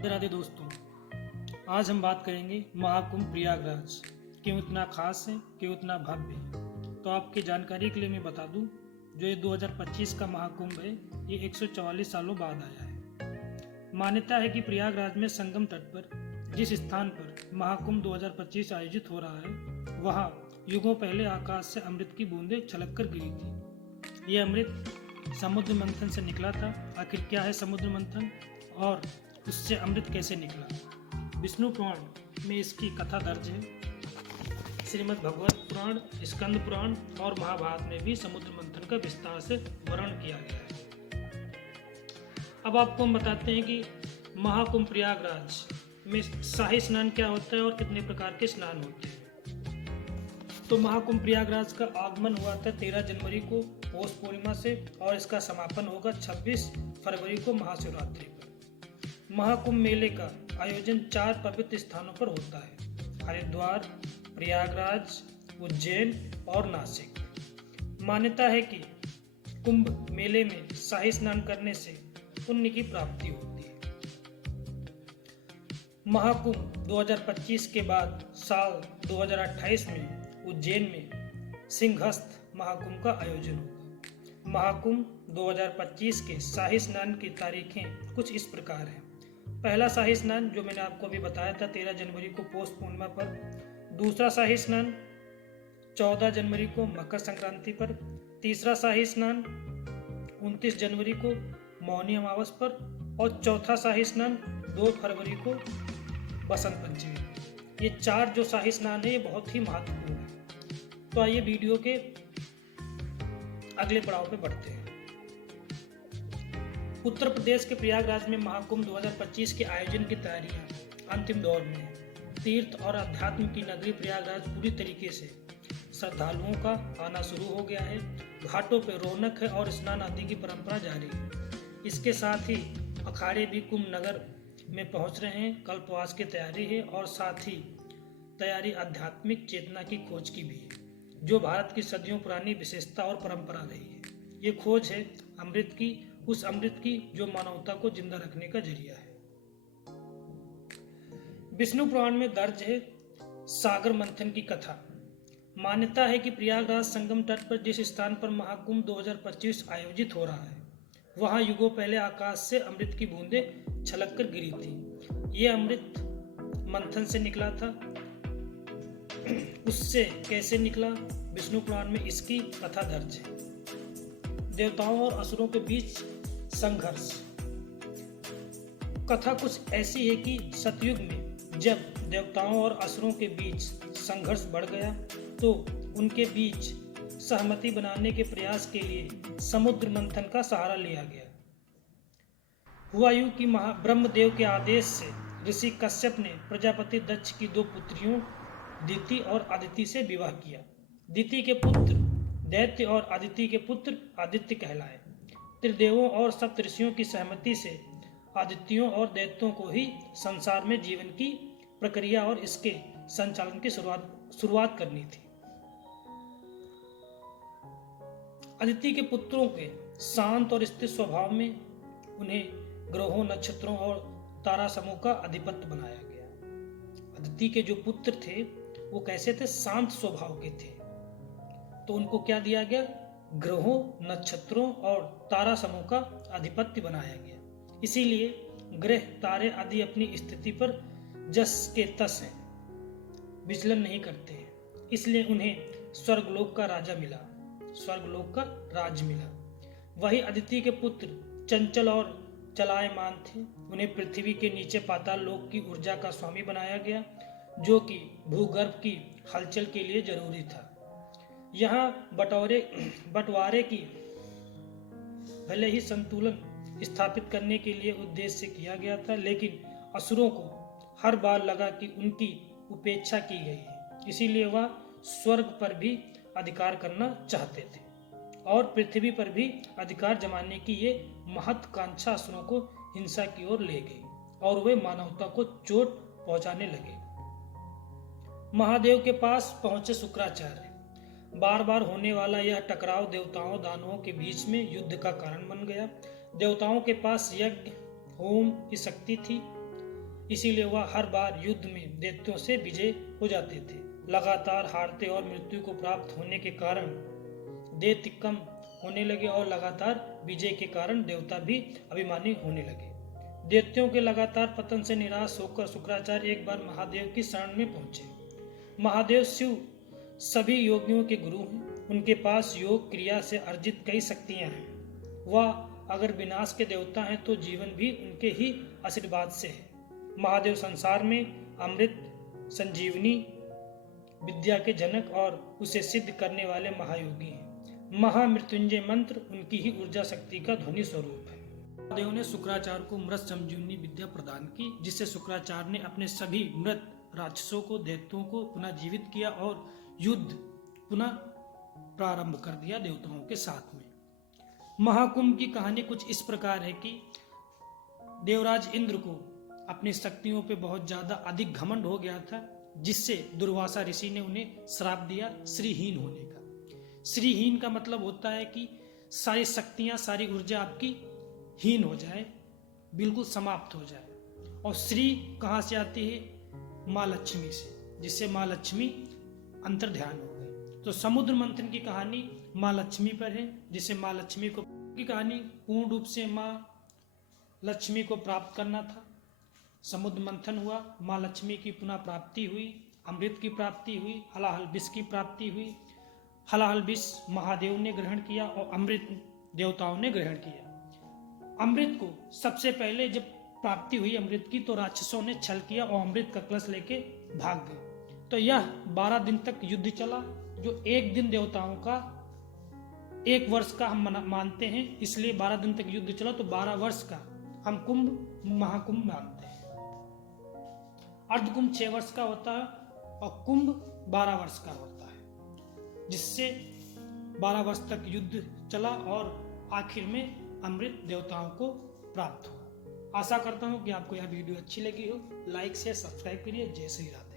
राधे राधे दोस्तों। आज हम बात करेंगे महाकुंभ प्रयागराज क्यों इतना खास है, क्यों इतना भव्य है। तो आपकी जानकारी के लिए मैं बता दूं, जो ये 2025 का महाकुंभ है ये 144 सालों बाद आया है। मान्यता है कि प्रयागराज में संगम तट पर जिस स्थान पर महाकुंभ 2025 आयोजित हो रहा है वहाँ युगों पहले आकाश से अमृत की बूंदें छलक कर गिरी थी। ये अमृत समुद्र मंथन से निकला था। आखिर क्या है समुद्र मंथन और उससे अमृत कैसे निकला? विष्णु पुराण में इसकी कथा दर्ज है। श्रीमद् भगवत पुराण, स्कंद पुराण और महाभारत में भी समुद्र मंथन का विस्तार से वर्णन किया गया है। अब आपको हम बताते हैं कि महाकुंभ प्रयागराज में शाही स्नान क्या होता है और कितने प्रकार के स्नान होते हैं। तो महाकुंभ प्रयागराज का आगमन हुआ था 13 जनवरी को पौष पूर्णिमा से और इसका समापन होगा 26 फरवरी को महाशिवरात्रि पर। महाकुंभ मेले का आयोजन 4 पवित्र स्थानों पर होता है: हरिद्वार, प्रयागराज, उज्जैन और नासिक। मान्यता है कि कुंभ मेले में शाही स्नान करने से पुण्य की प्राप्ति होती है। महाकुंभ 2025 के बाद साल 2028 में उज्जैन में सिंहस्थ महाकुंभ का आयोजन होगा। महाकुंभ 2025 के शाही स्नान की तारीखें कुछ इस प्रकार हैं। पहला शाही स्नान जो मैंने आपको अभी बताया था 13 जनवरी को पौष पूर्णिमा पर। दूसरा शाही स्नान 14 जनवरी को मकर संक्रांति पर। तीसरा शाही स्नान 29 जनवरी को मौनी अमावस पर। और चौथा शाही स्नान 2 फरवरी को बसंत पंचमी। ये 4 जो शाही स्नान है ये बहुत ही महत्वपूर्ण है। तो आइए वीडियो के अगले पड़ाव पे बढ़ते हैं। उत्तर प्रदेश के प्रयागराज में महाकुंभ 2025 के आयोजन की तैयारियां अंतिम दौर में है। तीर्थ और अध्यात्म की नगरी प्रयागराज पूरी तरीके से श्रद्धालुओं का आना शुरू हो गया है। घाटों पर रौनक है और स्नान आदि की परंपरा जारी है। इसके साथ ही अखाड़े भी कुंभ नगर में पहुंच रहे हैं। कल्पवास की तैयारी है और साथ ही तैयारी आध्यात्मिक चेतना की खोज की भी है, जो भारत की सदियों पुरानी विशेषता और परंपरा रही है। ये खोज है अमृत की, उस अमृत की जो मानवता को जिंदा रखने का जरिया है। विष्णु पुराण में दर्ज है सागर मंथन की कथा। मान्यता है कि प्रयागराज संगम तट पर जिस स्थान पर महाकुंभ 2025 आयोजित हो रहा है वहां युगों पहले आकाश से अमृत की बूंदें छलक कर गिरी थी। ये अमृत मंथन से निकला था। उससे कैसे निकला? विष्णु पुराण में इसकी कथा दर्ज है। देवताओं और असुरों के बीच संघर्ष। कथा कुछ ऐसी है कि सतयुग में जब देवताओं और असुरों के बीच संघर्ष बढ़ गया तो उनके बीच सहमति बनाने के प्रयास के लिए समुद्र मंथन का सहारा लिया गया। हुआ यूं कि ब्रह्मदेव के आदेश से ऋषि कश्यप ने प्रजापति दक्ष की 2 पुत्रियों दिति और अदिति से विवाह किया। दिति के पुत्र दैत्य और अदिति के पुत्र आदित्य कहलाए। त्रिदेवों और सप्त ऋषियों की सहमति से आदित्यों और दैत्यों को ही संसार में जीवन की प्रक्रिया और इसके संचालन की शुरुआत करनी थी। अदिति के पुत्रों के शांत और स्थिर स्वभाव में उन्हें ग्रहों, नक्षत्रों और तारा समूह का अधिपत्य बनाया गया। अदिति के जो पुत्र थे वो कैसे थे? शांत स्वभाव के थे। तो उनको क्या दिया गया? ग्रहों, नक्षत्रों और तारा समूह का अधिपत्य बनाया गया। इसीलिए ग्रह, तारे आदि अपनी स्थिति पर जस के तस हैं, विचलन नहीं करते हैं। इसलिए उन्हें स्वर्गलोक का राजा मिला, स्वर्गलोक का राज मिला। वही अदिति के पुत्र चंचल और चलायमान थे। उन्हें पृथ्वी के नीचे पाताल लोक की ऊर्जा का स्वामी बनाया गया, जो कि भूगर्भ की हलचल के लिए जरूरी था। यहाँ बंटवारे की भले ही संतुलन स्थापित करने के लिए उद्देश्य से किया गया था, लेकिन असुरों को हर बार लगा कि उनकी उपेक्षा की गई है। इसीलिए वह स्वर्ग पर भी अधिकार करना चाहते थे और पृथ्वी पर भी अधिकार जमाने की ये महत्वाकांक्षा असुरों को हिंसा की ओर ले गई और वे मानवता को चोट पहुंचाने लगे। महादेव के पास पहुंचे शुक्राचार्य। बार बार होने वाला यह टकराव देवताओं दानवों के बीच में युद्ध का कारण बन गया। देवताओं के पास यज्ञ, होम की शक्ति थी इसीलिए वह हर बार युद्ध में दैत्यों से विजय हो जाते थे। लगातार हारते और मृत्यु को प्राप्त होने के कारण दैत्य कम होने लगे और लगातार विजय के कारण देवता भी अभिमानी होने लगे। दैत्यों के लगातार पतन से निराश होकर शुक्राचार्य एक बार महादेव की शरण में पहुंचे। महादेव शिव सभी योगियों के गुरु हैं। उनके पास योग क्रिया से अर्जित कई शक्तियां हैं। वह अगर विनाश के देवता हैं तो जीवन भी उनके ही आशीर्वाद से है। महादेव संसार में अमृत, संजीवनी विद्या के जनक और उसे सिद्ध करने वाले महायोगी हैं। महामृत्युंजय मंत्र उनकी ही ऊर्जा शक्ति का ध्वनि स्वरूप है। महादेव ने शुक्राचार्य को मृत संजीवनी विद्या प्रदान की, जिससे शुक्राचार्य ने अपने सभी मृत राक्षसों को, दैत्यों को पुनः जीवित किया और युद्ध पुनः प्रारंभ कर दिया देवताओं के साथ में। महाकुंभ की कहानी कुछ इस प्रकार है कि देवराज इंद्र को अपनी शक्तियों पे बहुत ज्यादा अधिक घमंड हो गया था, जिससे दुर्वासा ऋषि ने उन्हें श्राप दिया श्रीहीन होने का। श्रीहीन का मतलब होता है कि सारी शक्तियां, सारी ऊर्जा आपकी हीन हो जाए, बिल्कुल समाप्त हो जाए। और श्री कहाँ से आती है? माँ लक्ष्मी से, जिससे माँ लक्ष्मी अंतर ध्यान हो गई। तो समुद्र मंथन की कहानी माँ लक्ष्मी पर है, जिससे माँ लक्ष्मी को की कहानी पूर्ण रूप से माँ लक्ष्मी को प्राप्त करना था। समुद्र मंथन हुआ, माँ लक्ष्मी की पुनः प्राप्ति हुई, अमृत की प्राप्ति हुई, हलाहल विष की प्राप्ति हुई। हलाहल विष महादेव ने ग्रहण किया और अमृत देवताओं ने ग्रहण किया। अमृत को सबसे पहले जब प्राप्ति हुई अमृत की, तो राक्षसों ने छल किया और अमृत का कलश लेके भाग गए। तो यह 12 दिन तक युद्ध चला, जो एक दिन देवताओं का 1 वर्ष का हम मानते हैं, इसलिए 12 दिन तक युद्ध चला। तो 12 वर्ष का हम कुंभ महाकुंभ मानते हैं। अर्धकुंभ 6 वर्ष का होता है और कुंभ 12 वर्ष का होता है, जिससे 12 वर्ष तक युद्ध चला और आखिर में अमृत देवताओं को प्राप्त हुआ। आशा करता हूँ कि आपको यह वीडियो अच्छी लगी हो। लाइक शेयर सब्सक्राइब करिए। जय श्री राम।